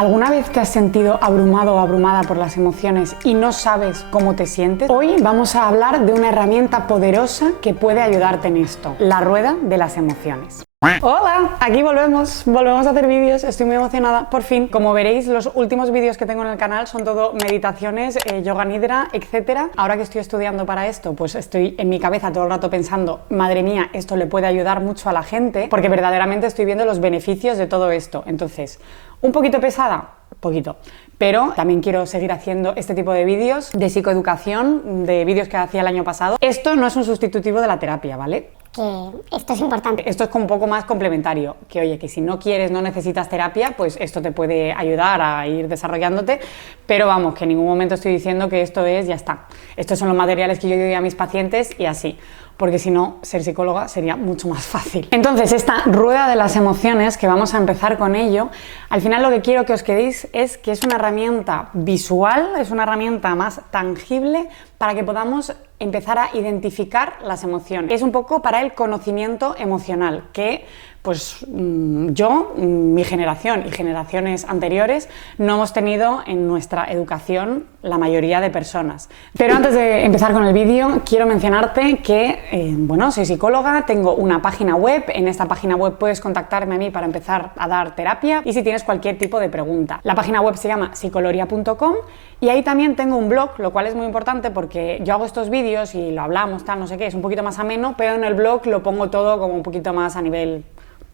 ¿Alguna vez te has sentido abrumado o abrumada por las emociones y no sabes cómo te sientes? Hoy vamos a hablar de una herramienta poderosa que puede ayudarte en esto, la rueda de las emociones. Hola, aquí volvemos a hacer vídeos, estoy muy emocionada, por fin. Como veréis, los últimos vídeos que tengo en el canal son todo meditaciones, yoga nidra, etc. Ahora que estoy estudiando para esto, pues estoy en mi cabeza todo el rato pensando, madre mía, esto le puede ayudar mucho a la gente, porque verdaderamente estoy viendo los beneficios de todo esto. Entonces, ¿un poquito pesada? Poquito. Pero también quiero seguir haciendo este tipo de vídeos de psicoeducación, de vídeos que hacía el año pasado. Esto no es un sustitutivo de la terapia, ¿vale? Que esto es importante. Esto es como un poco más complementario, que oye, que si no quieres, no necesitas terapia, pues esto te puede ayudar a ir desarrollándote, pero vamos, que en ningún momento estoy diciendo que esto es, ya está. Estos son los materiales que yo doy a mis pacientes y así, porque si no, ser psicóloga sería mucho más fácil. Entonces, esta rueda de las emociones, que vamos a empezar con ello, al final lo que quiero que os quedéis es que es una herramienta visual, es una herramienta más tangible para que podamos empezar a identificar las emociones. Es un poco para el conocimiento emocional, que pues yo, mi generación y generaciones anteriores no hemos tenido en nuestra educación la mayoría de personas. Pero antes de empezar con el vídeo, quiero mencionarte que, bueno, soy psicóloga, tengo una página web, en esta página web puedes contactarme a mí para empezar a dar terapia y si tienes cualquier tipo de pregunta. La página web se llama psicoloria.com y ahí también tengo un blog, lo cual es muy importante porque yo hago estos vídeos y lo hablamos, tal, no sé qué, es un poquito más ameno, pero en el blog lo pongo todo como un poquito más a nivel,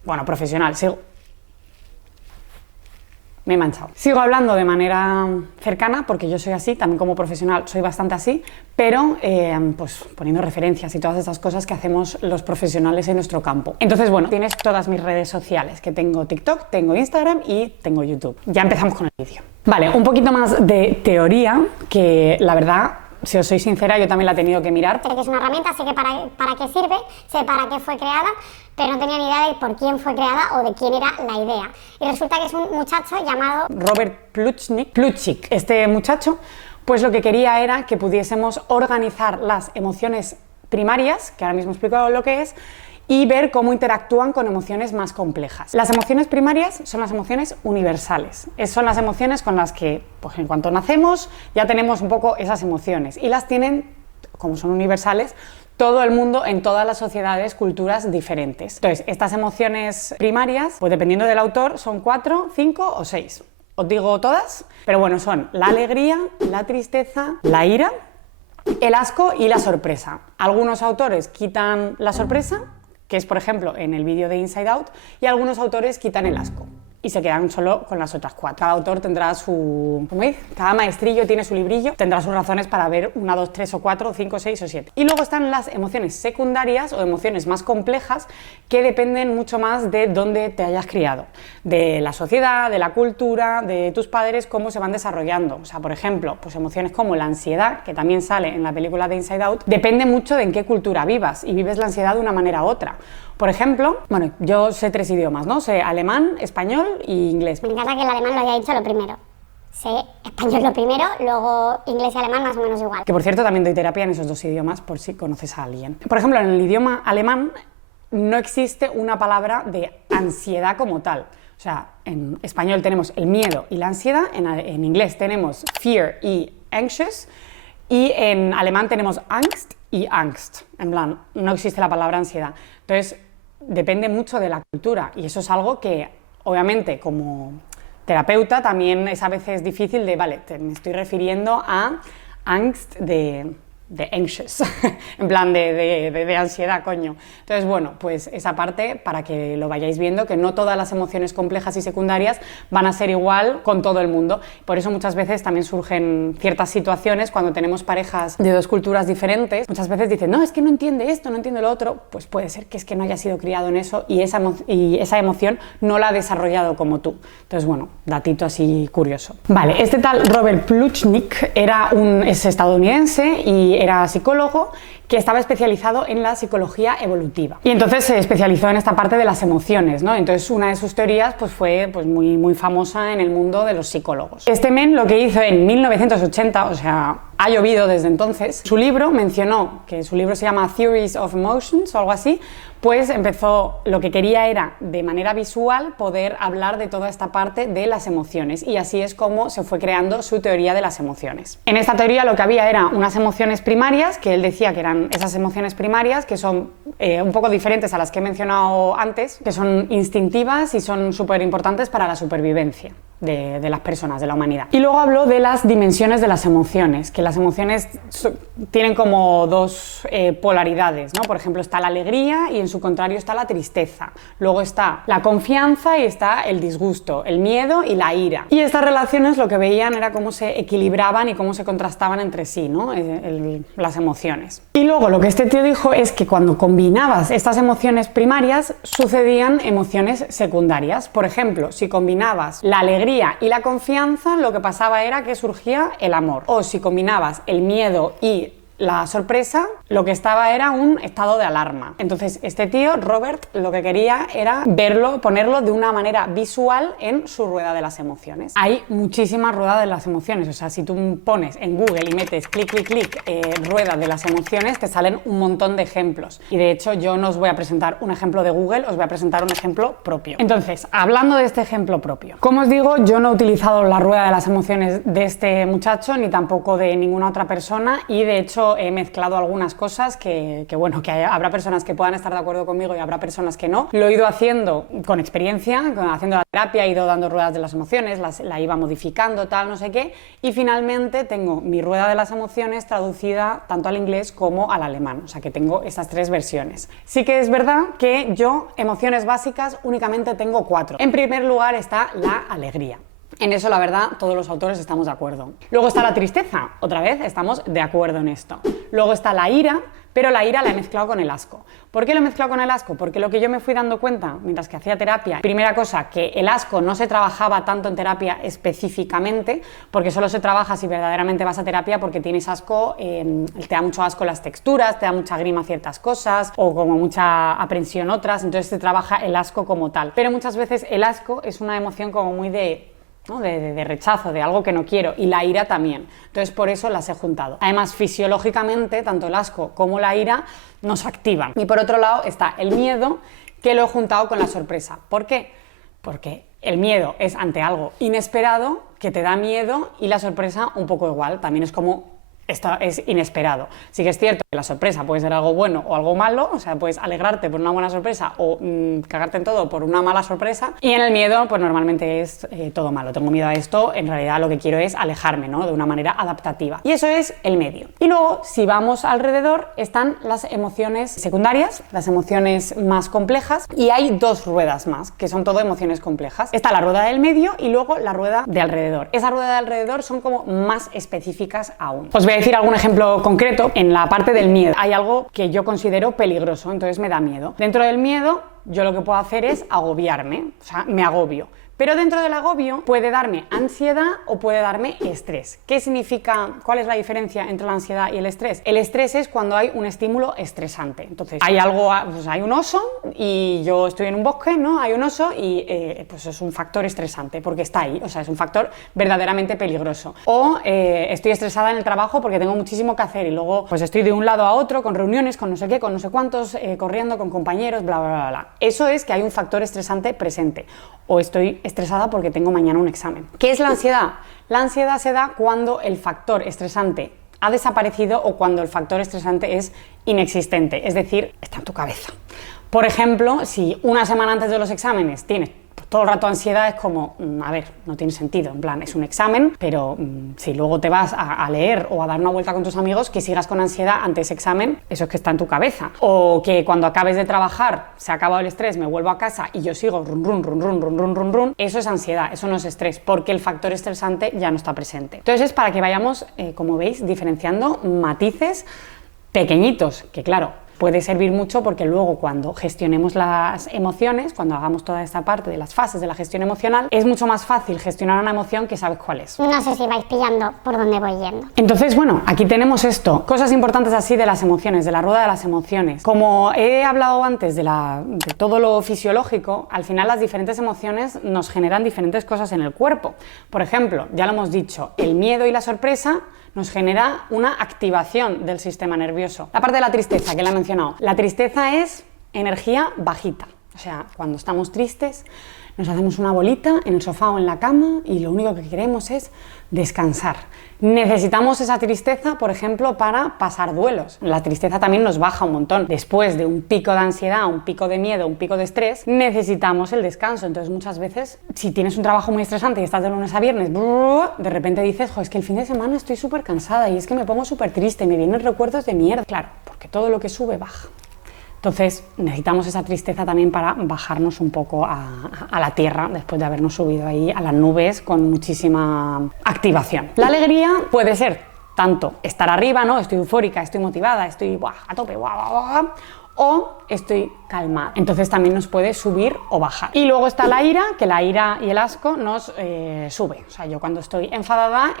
bueno, profesional. Me he manchado. Sigo hablando de manera cercana porque yo soy así, también como profesional soy bastante así, pero pues poniendo referencias y todas esas cosas que hacemos los profesionales en nuestro campo. Entonces, bueno, tienes todas mis redes sociales, que tengo TikTok, tengo Instagram y tengo YouTube. Ya empezamos con el vídeo. Vale, un poquito más de teoría, que la verdad, si os soy sincera, yo también la he tenido que mirar. Sé que es una herramienta, sé que para qué sirve, sé para qué fue creada, pero no tenía ni idea de por quién fue creada o de quién era la idea. Y resulta que es un muchacho llamado Robert Plutchik. Este muchacho, pues lo que quería era que pudiésemos organizar las emociones primarias, que ahora mismo explico lo que es, y ver cómo interactúan con emociones más complejas. Las emociones primarias son las emociones universales. Son las emociones con las que, pues en cuanto nacemos, ya tenemos un poco esas emociones. Y las tienen, como son universales, todo el mundo en todas las sociedades, culturas diferentes. Entonces, estas emociones primarias, pues dependiendo del autor, son 4, 5 o 6. Os digo todas, pero bueno, son la alegría, la tristeza, la ira, el asco y la sorpresa. Algunos autores quitan la sorpresa, que es, por ejemplo, en el vídeo de Inside Out, y algunos autores quitan el asco y se quedan solo con las otras 4. Cada autor tendrá su... ¿Cómo dice? Cada maestrillo tiene su librillo, tendrá sus razones para ver 1, 2, 3 o 4, 5, 6 o 7. Y luego están las emociones secundarias o emociones más complejas que dependen mucho más de dónde te hayas criado, de la sociedad, de la cultura, de tus padres, cómo se van desarrollando. O sea, por ejemplo, pues emociones como la ansiedad, que también sale en la película de Inside Out, depende mucho de en qué cultura vivas y vives la ansiedad de una manera u otra. Por ejemplo, bueno, yo sé 3 idiomas, ¿no? Sé alemán, español y inglés. Me encanta que el alemán lo haya dicho lo primero. Sé español lo primero, luego inglés y alemán más o menos igual. Que por cierto también doy terapia en esos 2 idiomas por si conoces a alguien. Por ejemplo, en el idioma alemán no existe una palabra de ansiedad como tal. O sea, en español tenemos el miedo y la ansiedad, en inglés tenemos fear y anxious, y en alemán tenemos Angst y Angst. En plan, no existe la palabra ansiedad. Entonces, depende mucho de la cultura y eso es algo que, obviamente, como terapeuta también es a veces difícil de, vale, me estoy refiriendo a angst de anxious, en plan de ansiedad, coño. Entonces, bueno, pues esa parte para que lo vayáis viendo, que no todas las emociones complejas y secundarias van a ser igual con todo el mundo. Por eso muchas veces también surgen ciertas situaciones cuando tenemos parejas de 2 culturas diferentes. Muchas veces dicen, no, es que no entiende esto, no entiende lo otro. Pues puede ser que es que no haya sido criado en eso y esa emoción no la ha desarrollado como tú. Entonces, bueno, datito así curioso. Vale, este tal Robert Plutchik es estadounidense y era psicólogo que estaba especializado en la psicología evolutiva. Y entonces se especializó en esta parte de las emociones, ¿no? Entonces una de sus teorías pues, fue pues, muy famosa en el mundo de los psicólogos. Este men lo que hizo en 1980, o sea, Ha llovido desde entonces. Su libro mencionó, que su libro se llama Theories of Emotions o algo así, pues empezó, lo que quería era de manera visual poder hablar de toda esta parte de las emociones, y así es como se fue creando su teoría de las emociones. En esta teoría lo que había era unas emociones primarias, que él decía que eran esas emociones primarias que son un poco diferentes a las que he mencionado antes, que son instintivas y son súper importantes para la supervivencia de las personas, de la humanidad. Y luego habló de las dimensiones de las emociones, que las emociones tienen como dos polaridades, ¿no? Por ejemplo, está la alegría y en su contrario está la tristeza. Luego está la confianza y está el disgusto, el miedo y la ira. Y estas relaciones lo que veían era cómo se equilibraban y cómo se contrastaban entre sí, ¿no? Las emociones. Y luego lo que este tío dijo es que cuando combinabas estas emociones primarias sucedían emociones secundarias. Por ejemplo, si combinabas la alegría y la confianza, lo que pasaba era que surgía el amor. O si combinabas el miedo y la sorpresa, lo que estaba era un estado de alarma. Entonces este tío, Robert, lo que quería era verlo, ponerlo de una manera visual en su rueda de las emociones. Hay muchísimas ruedas de las emociones, o sea, si tú pones en Google y metes clic, clic, clic, rueda de las emociones, te salen un montón de ejemplos. Y de hecho yo no os voy a presentar un ejemplo de Google, os voy a presentar un ejemplo propio. Entonces, hablando de este ejemplo propio, como os digo, yo no he utilizado la rueda de las emociones de este muchacho, ni tampoco de ninguna otra persona, y de hecho he mezclado algunas cosas que bueno, que habrá personas que puedan estar de acuerdo conmigo y habrá personas que no. Lo he ido haciendo con experiencia, haciendo la terapia, he ido dando ruedas de las emociones, la iba modificando, tal, no sé qué, y finalmente tengo mi rueda de las emociones traducida tanto al inglés como al alemán, o sea que tengo estas tres versiones. Sí que es verdad que yo, emociones básicas, únicamente tengo 4. En primer lugar está la alegría. En eso, la verdad, todos los autores estamos de acuerdo. Luego está la tristeza, otra vez estamos de acuerdo en esto. Luego está la ira, pero la ira la he mezclado con el asco. ¿Por qué lo he mezclado con el asco? Porque lo que yo me fui dando cuenta mientras que hacía terapia, primera cosa, que el asco no se trabajaba tanto en terapia específicamente, porque solo se trabaja si verdaderamente vas a terapia porque tienes asco, te da mucho asco las texturas, te da mucha grima ciertas cosas o como mucha aprensión otras, entonces se trabaja el asco como tal. Pero muchas veces el asco es una emoción como muy de rechazo, de algo que no quiero, y la ira también. Entonces por eso las he juntado. Además, fisiológicamente, tanto el asco como la ira nos activan. Y por otro lado está el miedo, que lo he juntado con la sorpresa. ¿Por qué? Porque el miedo es ante algo inesperado, que te da miedo, y la sorpresa un poco igual, también es como esto es inesperado. Sí que es cierto que la sorpresa puede ser algo bueno o algo malo, o sea, puedes alegrarte por una buena sorpresa o cagarte en todo por una mala sorpresa. Y en el miedo, pues normalmente es todo malo. Tengo miedo a esto, en realidad lo que quiero es alejarme, ¿no? De una manera adaptativa. Y eso es el medio. Y luego, si vamos alrededor, están las emociones secundarias, las emociones más complejas, y hay 2 ruedas más, que son todo emociones complejas. Está la rueda del medio y luego la rueda de alrededor. Esa rueda de alrededor son como más específicas aún. Os voy a decir algún ejemplo concreto. En la parte del miedo hay algo que yo considero peligroso, entonces me da miedo. Dentro del miedo yo lo que puedo hacer es agobiarme, o sea, me agobio. Pero dentro del agobio puede darme ansiedad o puede darme estrés. ¿Qué significa? ¿Cuál es la diferencia entre la ansiedad y el estrés? El estrés es cuando hay un estímulo estresante. Entonces, hay algo, pues hay un oso y yo estoy en un bosque, ¿no? Hay un oso y pues es un factor estresante porque está ahí, o sea, es un factor verdaderamente peligroso. O estoy estresada en el trabajo porque tengo muchísimo que hacer y luego pues estoy de un lado a otro con reuniones, con no sé qué, con no sé cuántos, corriendo con compañeros, bla, bla, bla, bla. Eso es que hay un factor estresante presente. O estoy estresada porque tengo mañana un examen. ¿Qué es la ansiedad? La ansiedad se da cuando el factor estresante ha desaparecido o cuando el factor estresante es inexistente, es decir, está en tu cabeza. Por ejemplo, si una semana antes de los exámenes tienes todo el rato ansiedad, es como, a ver, no tiene sentido, en plan, es un examen, pero si luego te vas a leer o a dar una vuelta con tus amigos, que sigas con ansiedad ante ese examen, eso es que está en tu cabeza. O que cuando acabes de trabajar, se ha acabado el estrés, me vuelvo a casa y yo sigo run, run, run, run, run, run, run, run, eso es ansiedad, eso no es estrés, porque el factor estresante ya no está presente. Entonces es para que vayamos, como veis, diferenciando matices pequeñitos, que claro, puede servir mucho porque luego cuando gestionemos las emociones, cuando hagamos toda esta parte de las fases de la gestión emocional, es mucho más fácil gestionar una emoción que sabes cuál es. No sé si vais pillando por dónde voy yendo. Entonces, bueno, aquí tenemos esto. Cosas importantes así de las emociones, de la rueda de las emociones. Como he hablado antes de todo lo fisiológico, al final las diferentes emociones nos generan diferentes cosas en el cuerpo. Por ejemplo, ya lo hemos dicho, el miedo y la sorpresa nos genera una activación del sistema nervioso. La parte de la tristeza, que la he mencionado. La tristeza es energía bajita. O sea, cuando estamos tristes, nos hacemos una bolita en el sofá o en la cama y lo único que queremos es descansar. Necesitamos esa tristeza, por ejemplo, para pasar duelos. La tristeza también nos baja un montón. Después de un pico de ansiedad, un pico de miedo, un pico de estrés, necesitamos el descanso. Entonces, muchas veces, si tienes un trabajo muy estresante y estás de lunes a viernes, de repente dices, jo, es que el fin de semana estoy súper cansada y es que me pongo súper triste y me vienen recuerdos de mierda. Claro, porque todo lo que sube baja. Entonces necesitamos esa tristeza también para bajarnos un poco a la tierra después de habernos subido ahí a las nubes con muchísima activación. La alegría puede ser tanto estar arriba, ¿no? Estoy eufórica, estoy motivada, estoy a tope, o estoy calmada. Entonces también nos puede subir o bajar. Y luego está la ira, que la ira y el asco nos sube. O sea, yo cuando estoy enfadada,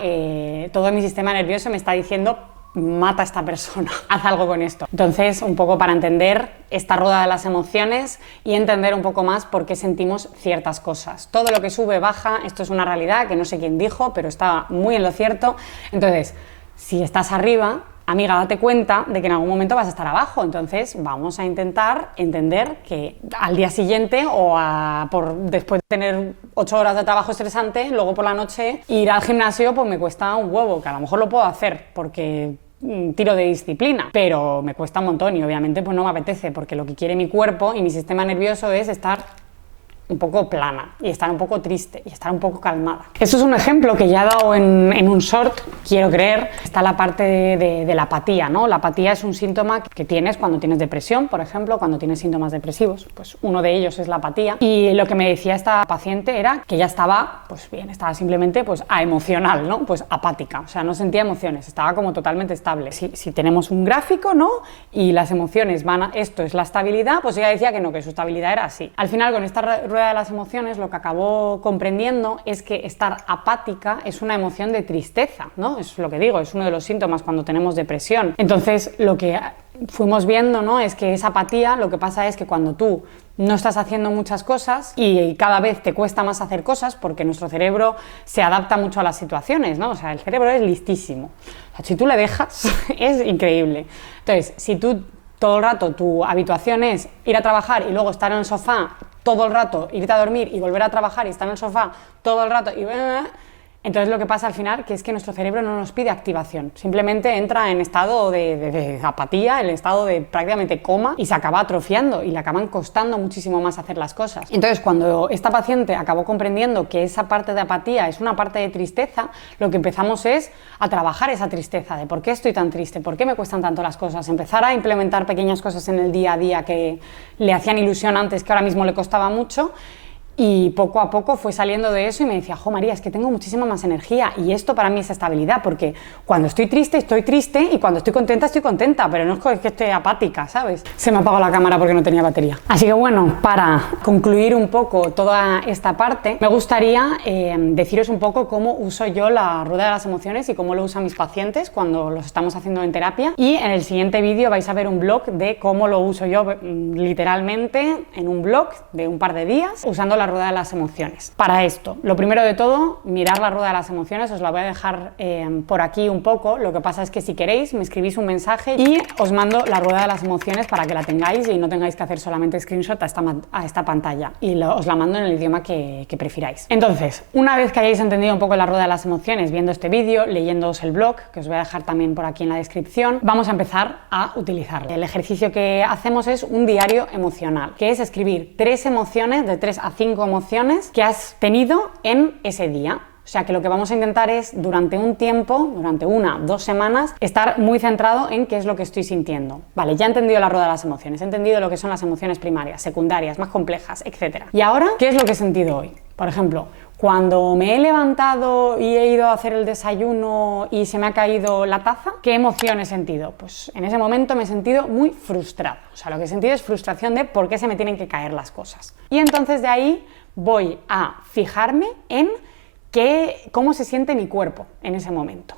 todo mi sistema nervioso me está diciendo mata a esta persona, haz algo con esto. Entonces, un poco para entender esta rueda de las emociones y entender un poco más por qué sentimos ciertas cosas. Todo lo que sube, baja, esto es una realidad que no sé quién dijo, pero está muy en lo cierto. Entonces, si estás arriba, amiga, date cuenta de que en algún momento vas a estar abajo. Entonces, vamos a intentar entender que al día siguiente o después de tener 8 horas de trabajo estresante, luego por la noche ir al gimnasio pues me cuesta un huevo, que a lo mejor lo puedo hacer porque tiro de disciplina, pero me cuesta un montón y obviamente pues no me apetece porque lo que quiere mi cuerpo y mi sistema nervioso es estar un poco plana y estar un poco triste y estar un poco calmada. Esto es un ejemplo que ya he dado en un short, quiero creer. Está la parte de la apatía, ¿no? La apatía es un síntoma que tienes cuando tienes depresión, por ejemplo, cuando tienes síntomas depresivos, pues uno de ellos es la apatía. Y lo que me decía esta paciente era que ya estaba, pues bien, estaba simplemente pues aemocional, ¿no? Pues apática, o sea, no sentía emociones, estaba como totalmente estable. Si tenemos un gráfico, ¿no? Y las emociones esto es la estabilidad, pues ella decía que no, que su estabilidad era así. Al final, con esta rueda de las emociones, lo que acabó comprendiendo es que estar apática es una emoción de tristeza, ¿no? Es lo que digo, es uno de los síntomas cuando tenemos depresión. Entonces, lo que fuimos viendo, ¿no? Es que esa apatía, lo que pasa es que cuando tú no estás haciendo muchas cosas y cada vez te cuesta más hacer cosas porque nuestro cerebro se adapta mucho a las situaciones, ¿no? O sea, el cerebro es listísimo. O sea, si tú le dejas, es increíble. Entonces, si tú todo el rato tu habituación es ir a trabajar y luego estar en el sofá todo el rato, irte a dormir y volver a trabajar y estar en el sofá todo el rato y entonces lo que pasa al final que es que nuestro cerebro no nos pide activación, simplemente entra en estado de apatía, en estado de prácticamente coma y se acaba atrofiando y le acaban costando muchísimo más hacer las cosas. Entonces cuando esta paciente acabó comprendiendo que esa parte de apatía es una parte de tristeza, lo que empezamos es a trabajar esa tristeza de por qué estoy tan triste, por qué me cuestan tanto las cosas, empezar a implementar pequeñas cosas en el día a día que le hacían ilusión antes, que ahora mismo le costaba mucho. Y poco a poco fue saliendo de eso y me decía, jo María, es que tengo muchísima más energía y esto para mí es estabilidad, porque cuando estoy triste y cuando estoy contenta, pero no es que esté apática, ¿sabes? Se me apagó la cámara porque no tenía batería. Así que bueno, para concluir un poco toda esta parte, me gustaría deciros un poco cómo uso yo la rueda de las emociones y cómo lo usan mis pacientes cuando los estamos haciendo en terapia. Y en el siguiente vídeo vais a ver un blog de cómo lo uso yo literalmente en un blog de un par de días usando la rueda de las emociones. Para esto, lo primero de todo, mirar la rueda de las emociones, os la voy a dejar por aquí un poco. Lo que pasa es que si queréis me escribís un mensaje y os mando la rueda de las emociones para que la tengáis y no tengáis que hacer solamente screenshot a esta pantalla y os la mando en el idioma que prefiráis. Entonces, una vez que hayáis entendido un poco la rueda de las emociones viendo este vídeo, leyéndoos el blog, que os voy a dejar también por aquí en la descripción, vamos a empezar a utilizarlo. El ejercicio que hacemos es un diario emocional, que es escribir 3 emociones, de 3 a 5 emociones que has tenido en ese día. O sea que lo que vamos a intentar es durante un tiempo, durante 1 o 2 semanas, estar muy centrado en qué es lo que estoy sintiendo. Vale, ya he entendido la rueda de las emociones, he entendido lo que son las emociones primarias, secundarias, más complejas, etc. Y ahora, ¿qué es lo que he sentido hoy? Por ejemplo, Cuando me he levantado y he ido a hacer el desayuno y se me ha caído la taza, ¿qué emoción he sentido? Pues en ese momento me he sentido muy frustrada. O sea, lo que he sentido es frustración de por qué se me tienen que caer las cosas. Y entonces de ahí voy a fijarme en cómo se siente mi cuerpo en ese momento.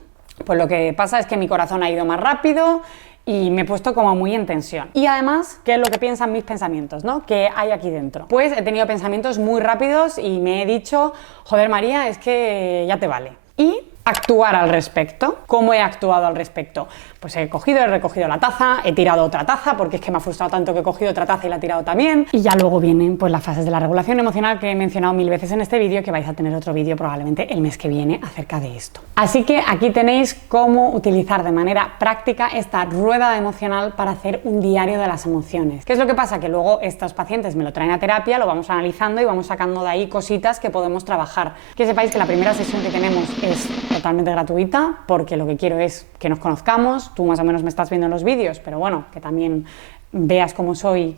Pues lo que pasa es que mi corazón ha ido más rápido y me he puesto como muy en tensión. Y además, ¿qué es lo que piensan mis pensamientos, ¿no? ¿Qué hay aquí dentro? Pues he tenido pensamientos muy rápidos y me he dicho, joder María, es que ya te vale. Y actuar al respecto. ¿Cómo he actuado al respecto? Pues he recogido la taza, he tirado otra taza porque es que me ha frustrado tanto que he cogido otra taza y la he tirado también. Y ya luego vienen pues las fases de la regulación emocional que he mencionado 1000 veces en este vídeo, que vais a tener otro vídeo probablemente el mes que viene acerca de esto. Así que aquí tenéis cómo utilizar de manera práctica esta rueda emocional para hacer un diario de las emociones. ¿Qué es lo que pasa? Que luego estos pacientes me lo traen a terapia, lo vamos analizando y vamos sacando de ahí cositas que podemos trabajar. Que sepáis que la primera sesión que tenemos es totalmente gratuita, porque lo que quiero es que nos conozcamos. Tú más o menos me estás viendo en los vídeos, pero bueno, que también veas cómo soy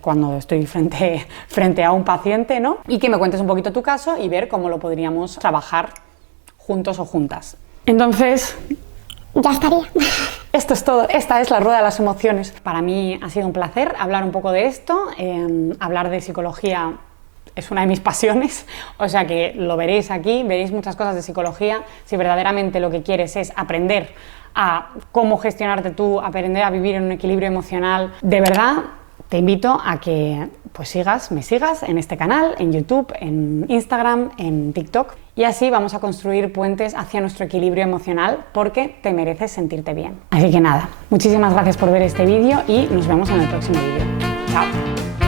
cuando estoy frente a un paciente, ¿no? Y que me cuentes un poquito tu caso y ver cómo lo podríamos trabajar juntos o juntas. Entonces, Ya estaría. esto es todo, esta es la rueda de las emociones. Para mí ha sido un placer hablar un poco de esto, hablar de psicología es una de mis pasiones, o sea que lo veréis aquí, veréis muchas cosas de psicología. Si verdaderamente lo que quieres es aprender a cómo gestionarte tú, aprender a vivir en un equilibrio emocional, de verdad te invito a que pues me sigas en este canal, en YouTube, en Instagram, en TikTok, y así vamos a construir puentes hacia nuestro equilibrio emocional, porque te mereces sentirte bien. Así que nada, muchísimas gracias por ver este vídeo y nos vemos en el próximo vídeo. Chao.